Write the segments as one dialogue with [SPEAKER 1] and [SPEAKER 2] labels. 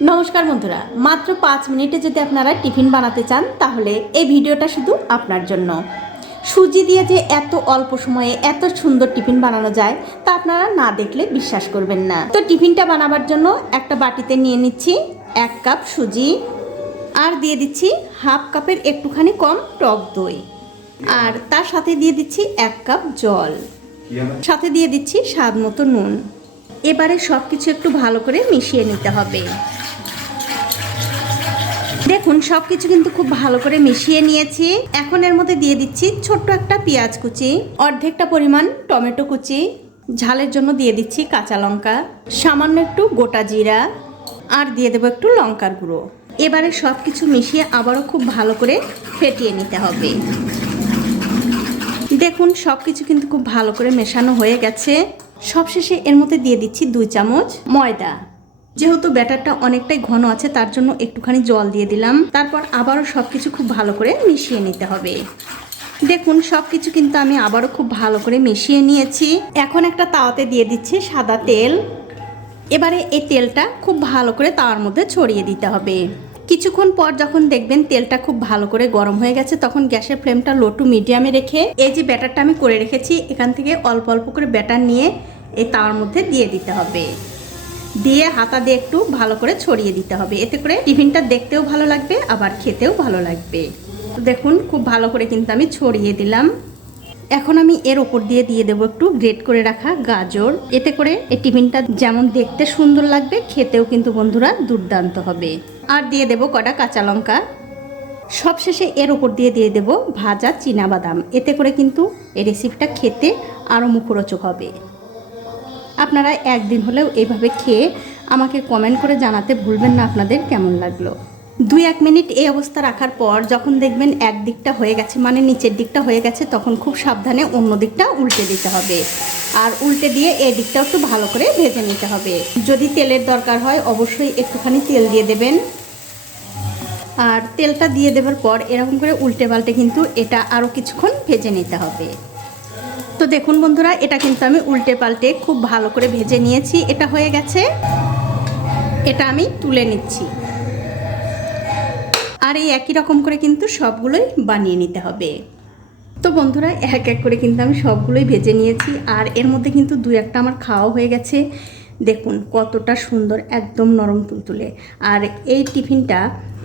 [SPEAKER 1] নমস্কার বন্ধুরা মাত্র পাঁচ মিনিটে যদি আপনারা টিফিন বানাতে চান তাহলে এই ভিডিওটা শুধু আপনার জন্য। সুজি দিয়ে যে এত অল্প সময়ে এত সুন্দর টিফিন বানানো যায় তা আপনারা না দেখলে বিশ্বাস করবেন না। তো টিফিনটা বানাবার জন্য একটা বাটিতে নিয়ে নিচ্ছি এক কাপ সুজি আর দিয়ে দিচ্ছি হাফ কাপের একটুখানি কম টক দই। আর তার সাথে দিয়ে দিচ্ছি এক কাপ জল। সাথে দিয়ে দিচ্ছি স্বাদ মতো নুন। এবারে সব কিছু একটু ভালো করে মিশিয়ে নিতে হবে। দেখুন সব কিছু কিন্তু খুব ভালো করে মিশিয়ে নিয়েছি। এখন এর মধ্যে দিয়ে দিচ্ছি ছোট্ট একটা পেঁয়াজ কুচি, অর্ধেকটা পরিমাণ টমেটো কুচি, ঝালের জন্য দিয়ে দিচ্ছি কাঁচা লঙ্কা, সামান্য একটু গোটা জিরা, আর দিয়ে দেবো একটু লঙ্কার গুঁড়ো। এবারে সব কিছু মিশিয়ে আবারও খুব ভালো করে ফেটিয়ে নিতে হবে। দেখুন সব কিছু কিন্তু খুব ভালো করে মেশানো হয়ে গেছে। সবশেষে এর মধ্যে দিয়ে দিচ্ছি দুই চামচ ময়দা। যেহেতু ব্যাটারটা অনেকটাই ঘন আছে, তার জন্য একটুখানি জল দিয়ে দিলাম। তারপর আবারও সব কিছু খুব ভালো করে মিশিয়ে নিতে হবে। দেখুন সব কিছু কিন্তু আমি আবারও খুব ভালো করে মিশিয়ে নিয়েছি। এখন একটা তাওয়াতে দিয়ে দিচ্ছি সাদা তেল। এবারে এই তেলটা খুব ভালো করে তাওয়ার মধ্যে ছড়িয়ে দিতে হবে। কিছুক্ষণ পর যখন দেখবেন তেলটা খুব ভালো করে গরম হয়ে গেছে, তখন গ্যাসের ফ্লেমটা লো টু মিডিয়ামে রেখে এই যে ব্যাটারটা আমি করে রেখেছি, এখান থেকে অল্প অল্প করে ব্যাটার নিয়ে এই তাওয়ার মধ্যে দিয়ে দিতে হবে। দিয়ে হাতা দিয়ে একটু ভালো করে ছড়িয়ে দিতে হবে। এতে করে টিফিনটা দেখতেও ভালো লাগবে, আবার খেতেও ভালো লাগবে। দেখুন, খুব ভালো করে কিন্তু আমি ছড়িয়ে দিলাম। এখন আমি এর ওপর দিয়ে দিয়ে দেবো একটু গ্রেট করে রাখা গাজর। এতে করে এই টিফিনটা যেমন দেখতে সুন্দর লাগবে, খেতেও কিন্তু বন্ধুরা দুর্দান্ত হবে। আর দিয়ে দেবো কটা কাঁচা লঙ্কা। সবশেষে এর ওপর দিয়ে দিয়ে দেব ভাজা বাদাম এতে করে কিন্তু এই রেসিপিটা খেতে আরও মুখরোচক হবে। আপনারা একদিন হলেও এইভাবে খেয়ে আমাকে কমেন্ট করে জানাতে ভুলবেন না আপনাদের কেমন লাগল। দুই এক মিনিট এই অবস্থা রাখার পর যখন দেখবেন এক দিকটা হয়ে গেছে মানে নিচের দিকটা হয়ে গেছে, তখন খুব সাবধানে অন্য দিকটা উল্টে দিতে হবে। আর উল্টে দিয়ে এই দিকটাও একটু ভালো করে ভেজে নিতে হবে। যদি তেলের দরকার হয় অবশ্যই একটুখানি তেল দিয়ে দেবেন। আর তেলটা দিয়ে দেওয়ার পর এরকম করে উল্টে পাল্টে কিন্তু এটা আরও কিছুক্ষণ ভেজে নিতে হবে। তো দেখুন বন্ধুরা, এটা কিন্তু আমি উল্টে পাল্টে খুব ভালো করে ভেজে নিয়েছি। এটা হয়ে গেছে। এটা আমি তুলে নিচ্ছি। আর এই একই রকম করে কিন্তু সবগুলোই বানিয়ে নিতে হবে। তো বন্ধুরা, এক এক করে কিন্তু আমি সবগুলোই ভেজে নিয়েছি। আর এর মধ্যে কিন্তু দু একটা আমার খাওয়া হয়ে গেছে। দেখুন, কতটা সুন্দর একদম নরম তুলতুলে। আর এই টিফিনটা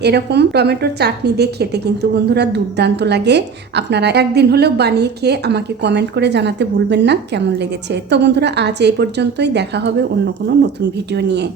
[SPEAKER 1] এরকম টমেটোর চাটনি দিয়ে খেতে কিন্তু বন্ধুরা দুর্দান্ত লাগে। আপনারা একদিন হলেও বানিয়ে খেয়ে আমাকে কমেন্ট করে জানাতে ভুলবেন না, কেমন লেগেছে? তো বন্ধুরা, আজ এই পর্যন্তই। দেখা হবে অন্য কোনো নতুন ভিডিও নিয়ে।